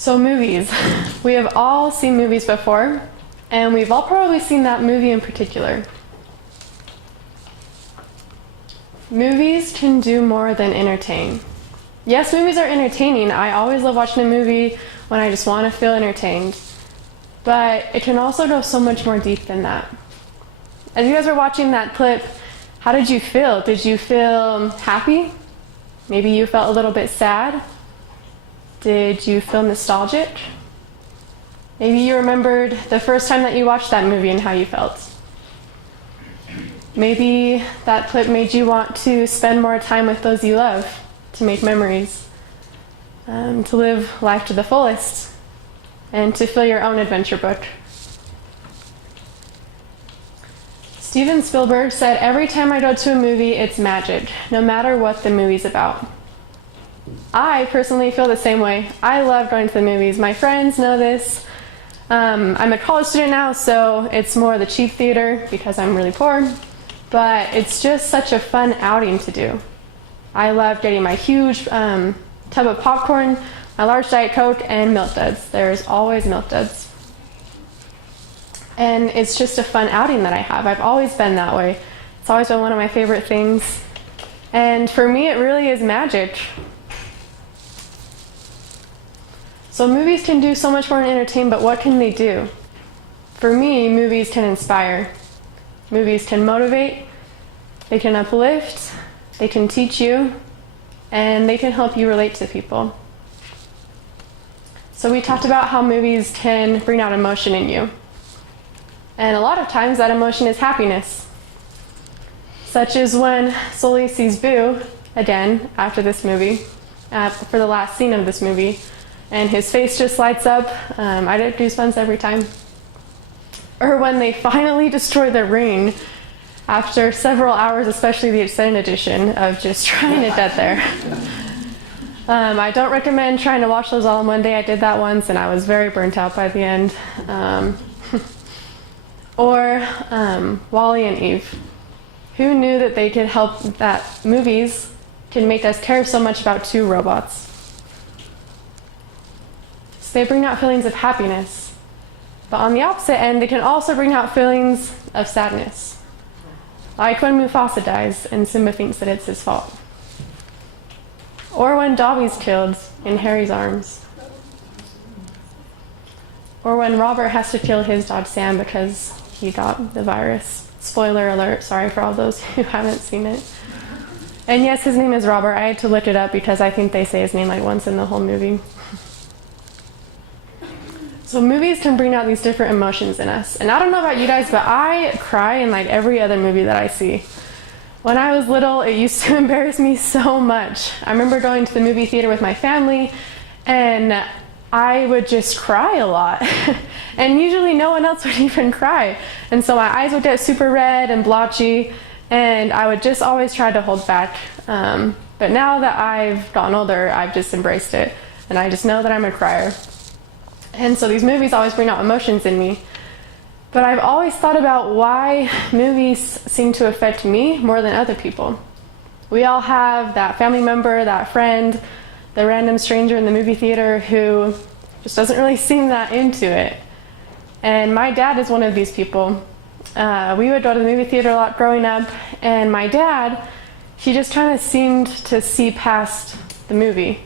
So movies. We have all seen movies before, and we've all probably seen that movie in particular. Movies can do more than entertain. Yes, movies are entertaining. I always love watching a movie when I just want to feel entertained. But it can also go so much more deep than that. As you guys were watching that clip, how did you feel? Did you feel happy? Maybe you felt a little bit sad? Did you feel nostalgic? Maybe you remembered the first time that you watched that movie and how you felt. Maybe that clip made you want to spend more time with those you love, to make memories, to live life to the fullest, and to fill your own adventure book. Steven Spielberg said, "Every time I go to a movie, it's magic, no matter what the movie's about." I personally feel the same way. I love going to the movies. My friends know this. I'm a college student now, so it's more the cheap theater because I'm really poor. But it's just such a fun outing to do. I love getting my huge tub of popcorn, my large Diet Coke, and Milk Duds. There's always Milk Duds. And it's just a fun outing that I have. I've always been that way. It's always been one of my favorite things. And for me, it really is magic. So movies can do so much more than entertain, but what can they do? For me, movies can inspire. Movies can motivate, they can uplift, they can teach you, and they can help you relate to people. So we talked about how movies can bring out emotion in you. And a lot of times that emotion is happiness. Such as when Sully sees Boo again after this movie, for the last scene of this movie, and his face just lights up. I get goosebumps every time. Or when they finally destroy the ring after several hours, especially the extended edition, of just trying to get there. I don't recommend trying to watch those all in one day. I did that once and I was very burnt out by the end. Or Wall-E and Eve. Who knew that they could help, that movies can make us care so much about two robots? So they bring out feelings of happiness. But on the opposite end, they can also bring out feelings of sadness. Like when Mufasa dies and Simba thinks that it's his fault. Or when Dobby's killed in Harry's arms. Or when Robert has to kill his dog Sam because he got the virus. Spoiler alert, sorry for all those who haven't seen it. And yes, his name is Robert. I had to look it up because I think they say his name like once in the whole movie. So movies can bring out these different emotions in us. And I don't know about you guys, but I cry in like every other movie that I see. When I was little, it used to embarrass me so much. I remember going to the movie theater with my family, and I would just cry a lot. And usually no one else would even cry. And so my eyes would get super red and blotchy, and I would just always try to hold back. But now that I've gotten older, I've just embraced it. And I just know that I'm a crier. And so these movies always bring out emotions in me. But I've always thought about why movies seem to affect me more than other people. We all have that family member, that friend, the random stranger in the movie theater who just doesn't really seem that into it. And my dad is one of these people. We would go to the movie theater a lot growing up, and my dad, he just kind of seemed to see past the movie.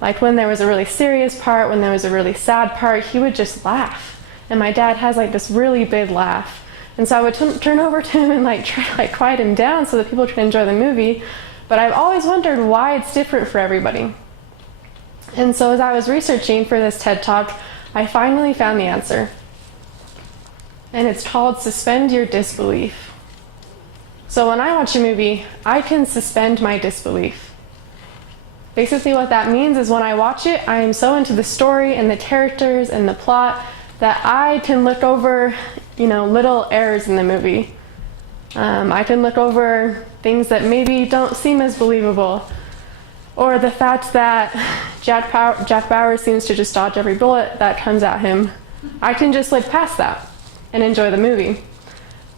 Like when there was a really serious part, when there was a really sad part, he would just laugh. And my dad has like this really big laugh. And so I would turn over to him and like try to like quiet him down so that people could enjoy the movie. But I've always wondered why it's different for everybody. And so as I was researching for this TED Talk, I finally found the answer. And it's called suspend your disbelief. So when I watch a movie, I can suspend my disbelief. Basically what that means is when I watch it, I am so into the story and the characters and the plot that I can look over, little errors in the movie. I can look over things that maybe don't seem as believable. Or the fact that Jack Bauer seems to just dodge every bullet that comes at him. I can just look past that and enjoy the movie.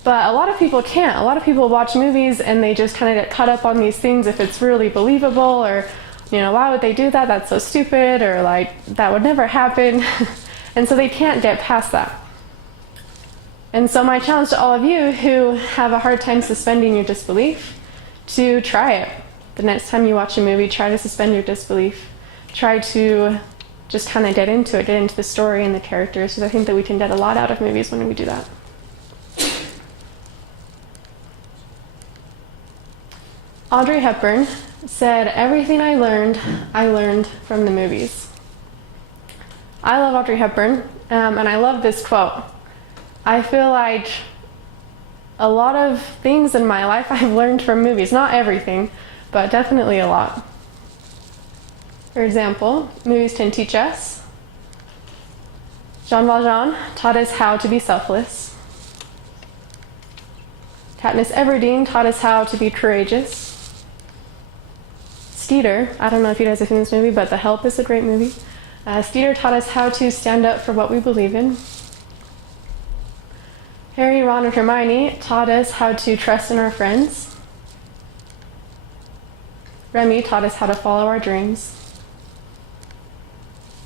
But a lot of people can't. A lot of people watch movies and they just kind of get caught up on these things if it's really believable or why would they do that? That's so stupid, or like, that would never happen. And so they can't get past that. And so my challenge to all of you who have a hard time suspending your disbelief, to try it. The next time you watch a movie, try to suspend your disbelief. Try to just kind of get into it, get into the story and the characters, because I think that we can get a lot out of movies when we do that. Audrey Hepburn said, "Everything I learned from the movies." I love Audrey Hepburn, and I love this quote. I feel like a lot of things in my life I've learned from movies. Not everything, but definitely a lot. For example, movies can teach us. Jean Valjean taught us how to be selfless. Katniss Everdeen taught us how to be courageous. Skeeter, I don't know if you guys have seen this movie, but The Help is a great movie. Skeeter taught us how to stand up for what we believe in. Harry, Ron, and Hermione taught us how to trust in our friends. Remy taught us how to follow our dreams.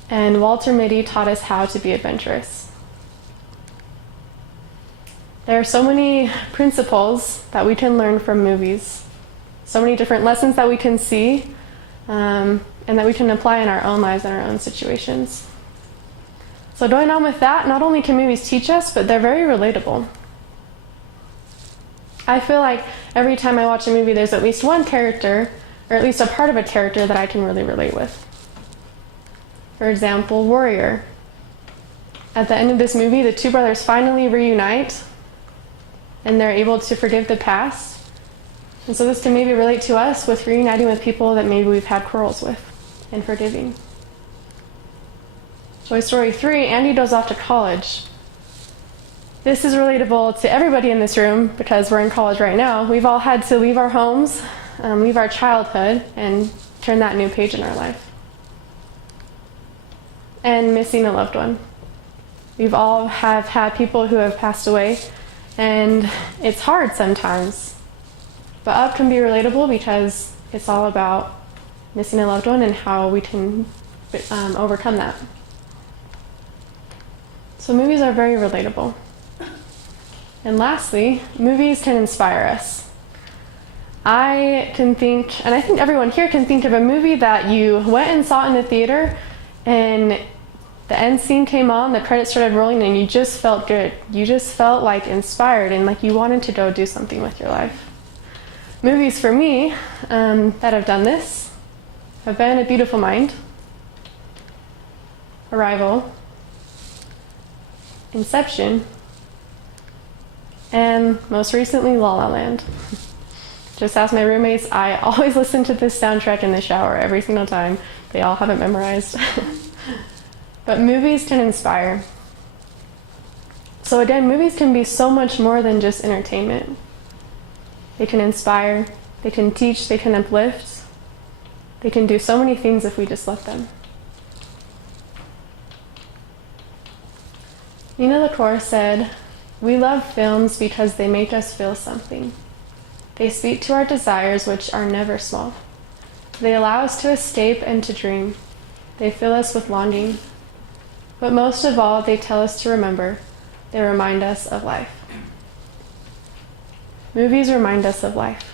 And Walter Mitty taught us how to be adventurous. There are so many principles that we can learn from movies. So many different lessons that we can see, and that we can apply in our own lives and our own situations. So going on with that, not only can movies teach us, but they're very relatable. I feel like every time I watch a movie, there's at least one character, or at least a part of a character that I can really relate with. For example, Warrior. At the end of this movie, the two brothers finally reunite, and they're able to forgive the past. And so this can maybe relate to us with reuniting with people that maybe we've had quarrels with, and forgiving. Toy Story 3, Andy goes off to college. This is relatable to everybody in this room because we're in college right now. We've all had to leave our homes, leave our childhood, and turn that new page in our life. And missing a loved one. We've all have had people who have passed away, and it's hard sometimes. But Up can be relatable because it's all about missing a loved one and how we can overcome that. So movies are very relatable. And lastly, movies can inspire us. I can think, and I think everyone here can think of a movie that you went and saw in the theater, and the end scene came on, the credits started rolling, and you just felt good. You just felt like inspired and like you wanted to go do something with your life. Movies for me that have done this have been A Beautiful Mind, Arrival, Inception, and most recently La La Land. Just ask my roommates, I always listen to this soundtrack in the shower every single time. They all have it memorized. But movies can inspire. So again, movies can be so much more than just entertainment. They can inspire, they can teach, they can uplift. They can do so many things if we just let them. Nina LaCour said, "We love films because they make us feel something. They speak to our desires, which are never small. They allow us to escape and to dream. They fill us with longing. But most of all, they tell us to remember. They remind us of life." Movies remind us of life.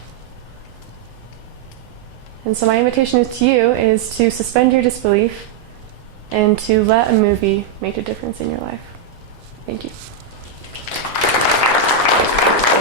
And so my invitation to you is to suspend your disbelief and to let a movie make a difference in your life. Thank you.